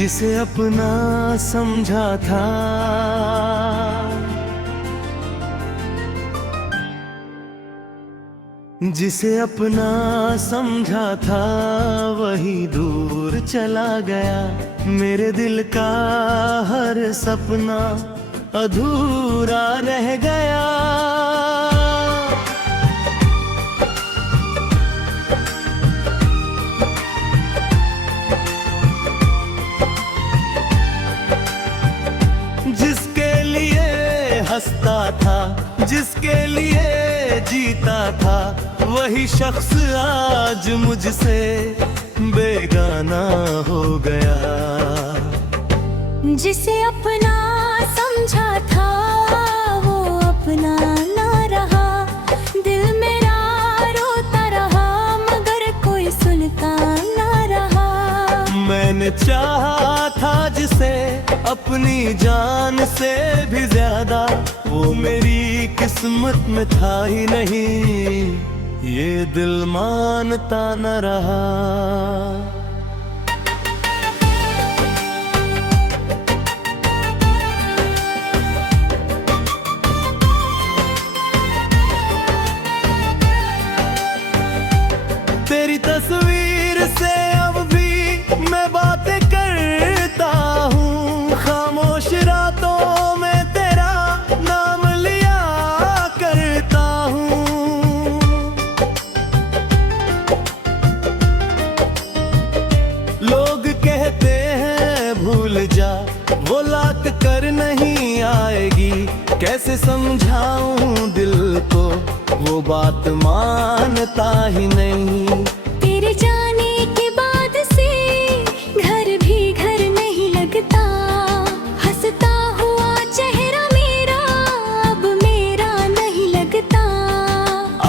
जिसे अपना समझा था, जिसे अपना समझा था वही दूर चला गया। मेरे दिल का हर सपना अधूरा रह गया। जिसके लिए हंसता था, जिसके लिए जीता था, वही शख्स आज मुझसे बेगाना हो गया। जिसे अपना समझा था वो अपना ना रहा। दिल मेरा रोता रहा मगर कोई सुनता ना रहा। मैंने चाहा था जिसे अपनी जान से भी ज्यादा, वो मेरी किस्मत में था ही नहीं, ये दिल मानता न रहा। तेरी तस्वीर से अब भी मैं बातें करता हूँ, खामोश रातों में तेरा नाम लिया करता हूँ। लोग कहते हैं भूल जा, वो लौट कर नहीं आएगी। कैसे समझाऊं दिल को, वो बात मानता ही नहीं। तेरे जाने के बाद से घर भी घर नहीं लगता। हंसता हुआ चेहरा मेरा अब मेरा नहीं लगता।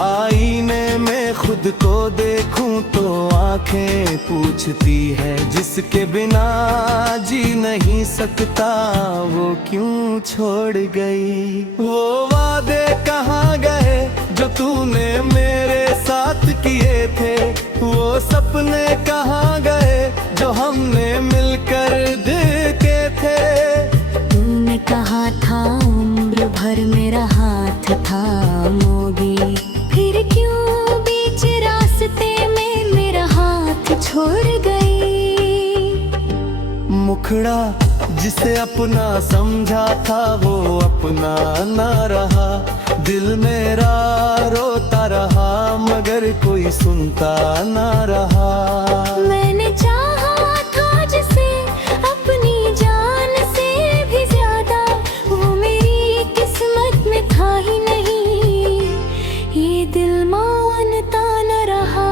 आईने में खुद को देखूं तो आंखें पूछती है, जिसके बिना जी नहीं सकता वो क्यों छोड़ गई। वो वादे कहाँ गए जो तूने मेरे साथ किए थे, वो सपने कहाँ गए जो हमने मिलकर देखे थे। तूने कहा था उम्र भर मेरा हाथ थामोगी, फिर क्यों बीच रास्ते में मेरा हाथ छोड़ गई। मुखड़ा जिसे अपना समझा था वो अपना ना रहा। दिल मेरा रोता रहा मगर कोई सुनता ना रहा। मैंने चाहा था जिसे अपनी जान से भी ज्यादा, वो मेरी किस्मत में था ही नहीं, ये दिल मानता न रहा।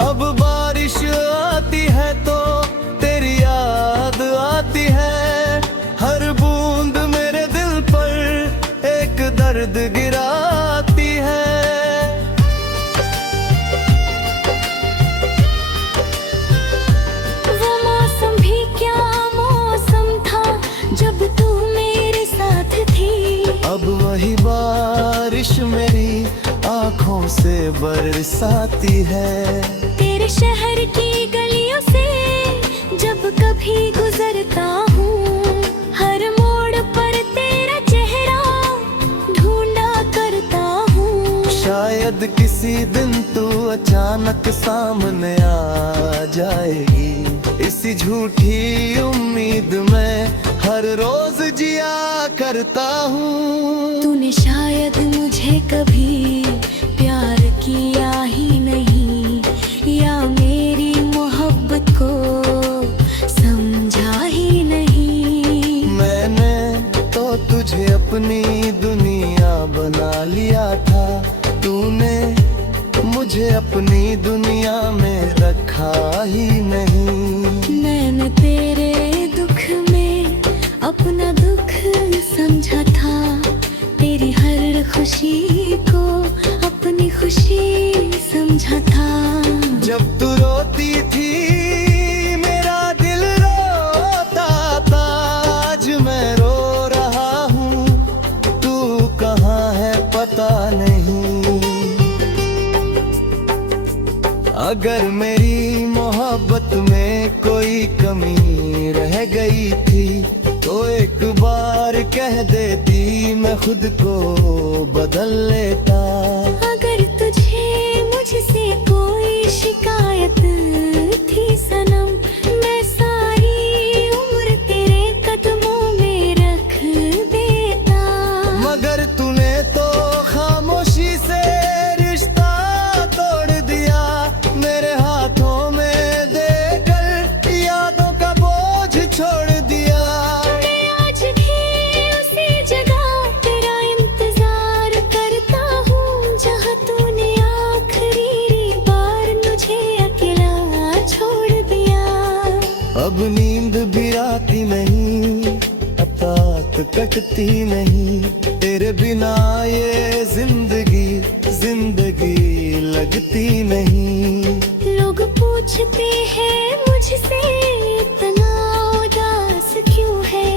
अब बारिश आती है तो तेरी याद आती है, हर बूंद मेरे दिल पर एक दर्द गिराती है। वो मौसम भी क्या मौसम था जब तू मेरे साथ थी। अब वही बारिश मेरी आँखों से बरसाती है। तेरे शहर की गलियों से जब कभी गुजरता हूँ, हर मोड़ पर तेरा चेहरा ढूंढा करता हूँ। शायद किसी दिन तू अचानक सामने आ जाएगी, इसी झूठी उम्मीद में हर रोज जिया करता हूँ। तूने शायद मुझे कभी प्यार किया ही नहीं, या मेरी मोहब्बत को समझा ही नहीं। मैंने तो तुझे अपनी दुनिया बना लिया था, तूने मुझे अपनी दुनिया में रखा ही नहीं। मैंने तेरे दुख में अपना दुख समझा था, तेरी हर खुशी को अपनी खुशी समझा था। जब तू रोती थी मेरा दिल रोता था, अगर मेरी मोहब्बत में कोई कमी रह गई थी तो एक बार कह देती, मैं खुद को बदल लेता। अगर तुझे मुझसे कोई शिकायत थी सनम, मैं सारी उम्र तेरे कदमों में रख देता। मगर तूने तो खामोशी से रिश्ता तोड़ दिया, मेरे हाथों में देकर यादों का बोझ छोड़ दिया। मैं आज भी उसी जगह तेरा इंतजार करता हूँ जहाँ तूने आखिरी बार मुझे अकेला छोड़ दिया। अब नींद भी आती नहीं, अतात कटती नहीं, तेरे बिना ये जिंदगी लगती नहीं। लोग पूछते हैं मुझसे इतना उदास क्यों है,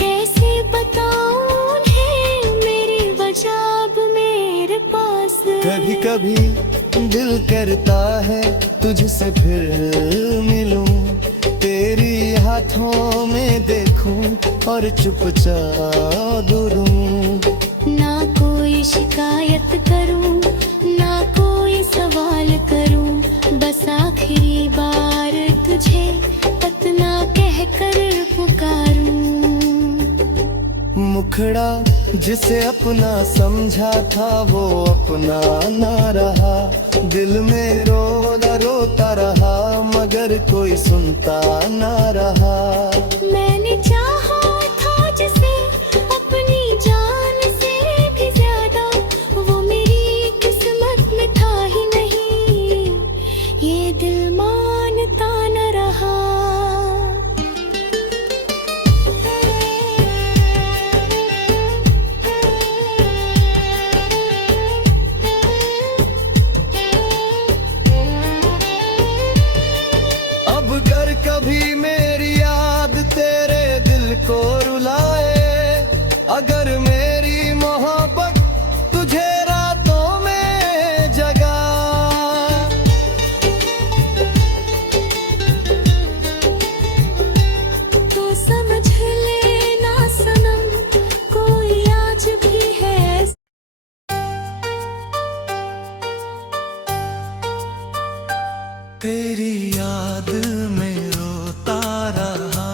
कैसे बताऊं उन्हें मेरी वजह अब मेरे पास है। कभी कभी दिल करता है तुझसे फिर मिलूं, तेरी हाथों में देखूं और चुपचाप दूरूं। ना कोई शिकायत करूं, ना कोई सवाल करूं, बस आखिरी बार तुझे इतना कहकर पुकारूं। मुखड़ा जिसे अपना समझा था वो अपना ना रहा, दिल में रोता रहा मगर कोई सुनता ना रहा। मैंने चाहा था जिसे अपनी जान से भी ज्यादा, वो मेरी किस्मत में था ही नहीं, ये दिल मानता न रहा। अब अगर कभी मेरी याद तेरे दिल को रुलाए, अगर मेरी मोहब्बत तुझे रातों में जगा, तो समझ लेना सनम कोई आज भी है। तेरी याद में रोता रहा,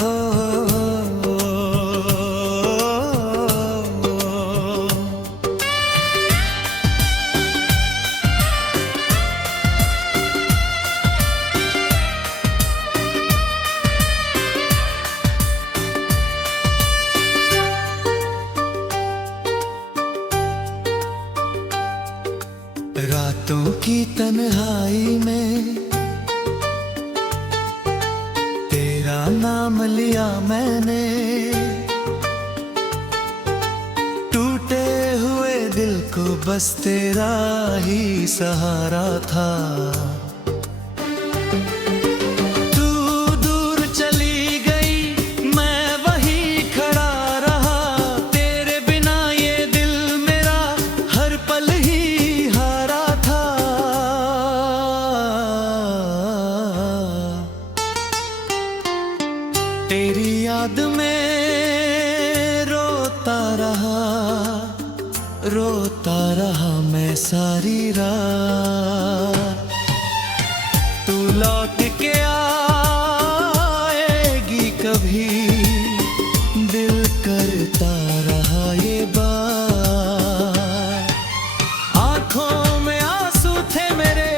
हो, रातों की तन्हाई में तेरा नाम लिया मैंने, टूटे हुए दिल को बस तेरा ही सहारा था। तू दूर चली गई मैं वहीं खड़ा रहा, तेरे बिना ये दिल मेरा हर पल ही हारा था। तेरी याद में रोता रहा मैं सारी रात। तू लौट के आएगी कभी, दिल करता रहा ये बात। आंखों में आंसू थे मेरे,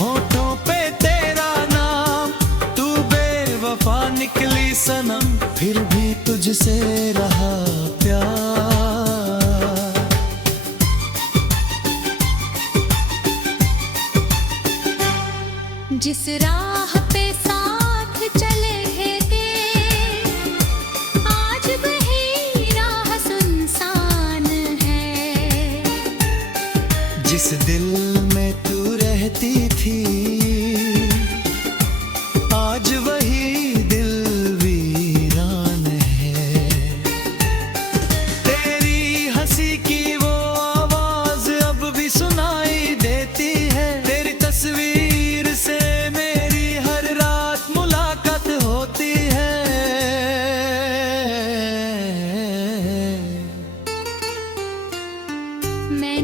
होठों पे तेरा नाम, तू बेवफा निकली सनम, फिर भी तुझसे रहा प्यार। जिस राह पे साथ चले थे आज वही राह सुनसान है, जिस दिल में तू रहती थी आज वही दिल वीरान है। तेरी हंसी की वो आवाज अब भी सुनाई देती है,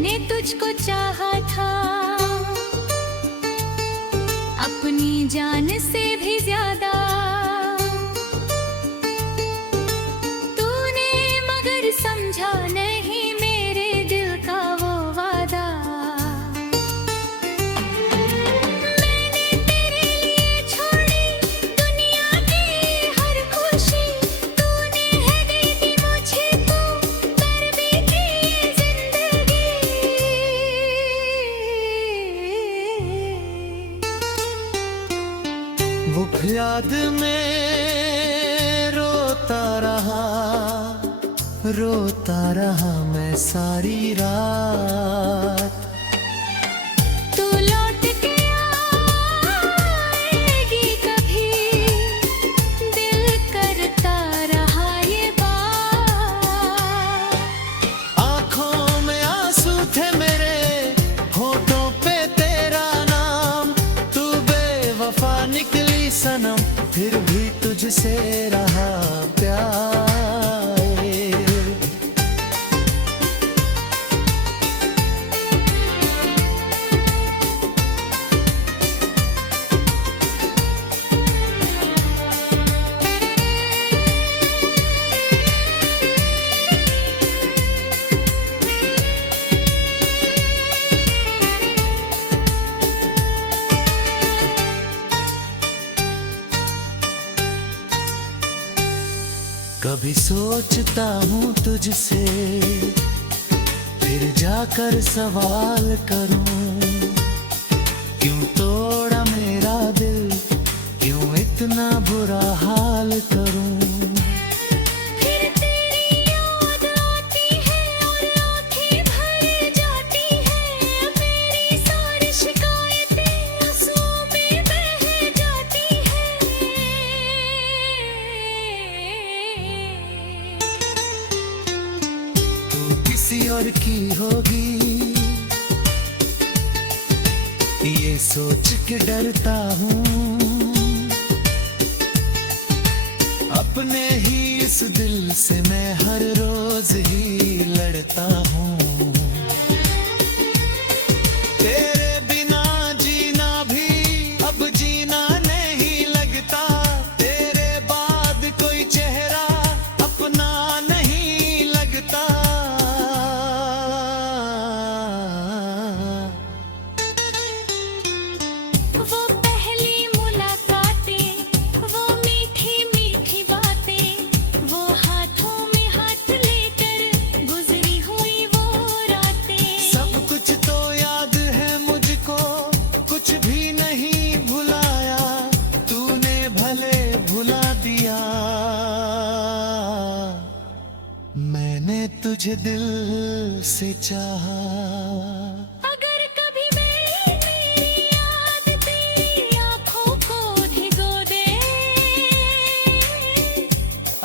मैंने तुझको चाहा था अपनी जान से भी ज्यादा, तूने मगर समझा नहीं मेरे दिल का वो वादा। मैंने तेरे लिए छोड़ी दुनिया की हर खुशी, तूने है दे दी मुझे तो कर भी दी जिंदगी। वो याद में रोता रहा मैं सारी रात। तू लौट के आएगी कभी, दिल करता रहा ये बात। आँखों में आंसू थे मेरे, होठों पे तेरा नाम, तू बेवफा निकली सनम, फिर भी तुझसे रहा प्यार। कभी सोचता हूँ तुझसे, फिर जाकर सवाल करूँ, क्यों तोड़ा मेरा दिल, क्यों इतना बुरा हाल करूँ। फिर तेरी याद आती है और आँखें भर जाती है, मेरी सारी शिकायतें आंसुओं में बह जाती है। तू किसी और की होगी ये सोच के डरता हूँ, अपने ही इस दिल से मैं हर रोज ही लड़ता हूँ। तेरे बिना जीना भी अब जीना नहीं लगता, तेरे बाद कोई चेहरा अपना नहीं लगता। वो पहली मुलाकातें, वो मीठी मीठी बातें, वो हाथों में हाथ लेकर गुजरी हुई वो रातें। सब कुछ तो याद है मुझको, कुछ भी नहीं भुलाया, तूने भले भुला दिया। मैंने तुझे दिल से चाहा। अगर कभी मेरी याद तेरी आँखों को भिगो दे,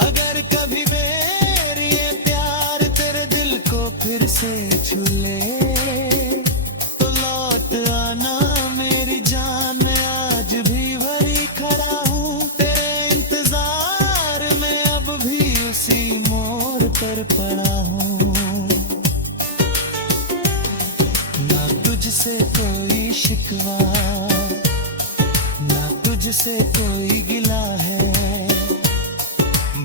अगर कभी मेरी ये प्यार तेरे दिल को फिर से छू ले, तो लौट आना मेरी जान, मैं आज भी वही खड़ा हूँ तेरे इंतजार में, अब भी उसी मोड़ पर पड़ा हूँ। ना तुझसे कोई शिकवा, ना तुझसे कोई गिला है,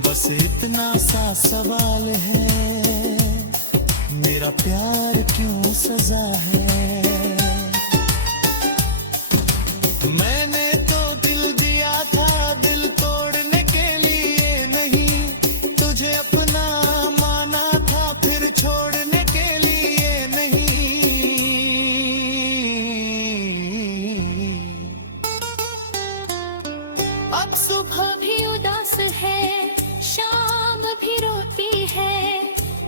बस इतना सा सवाल है, मेरा प्यार क्यों सजा है। मैंने तो दिल दिया था दिल तोड़ने के लिए नहीं, तुझे अपना माना था फिर छोड़ने के लिए नहीं। अब सुबह भी उदास है, शाम भी रोती है,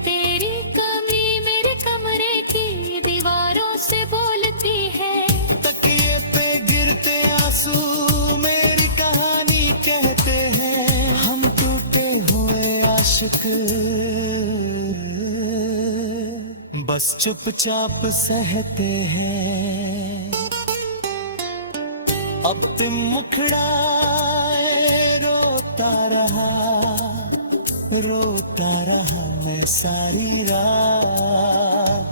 तेरी कमी मेरे कमरे की दीवारों से बोलती है। तकिए पे गिरते आंसू मेरी कहानी कहते हैं, हम टूटे हुए आशिक बस चुपचाप सहते हैं। अब तुम मुखड़ाए रोता रहा मैं सारी रात।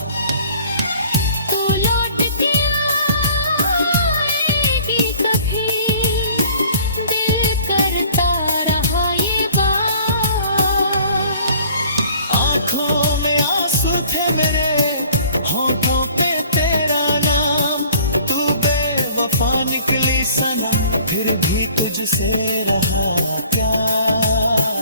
निकली सनम फिर भी तुझसे रहा प्यार।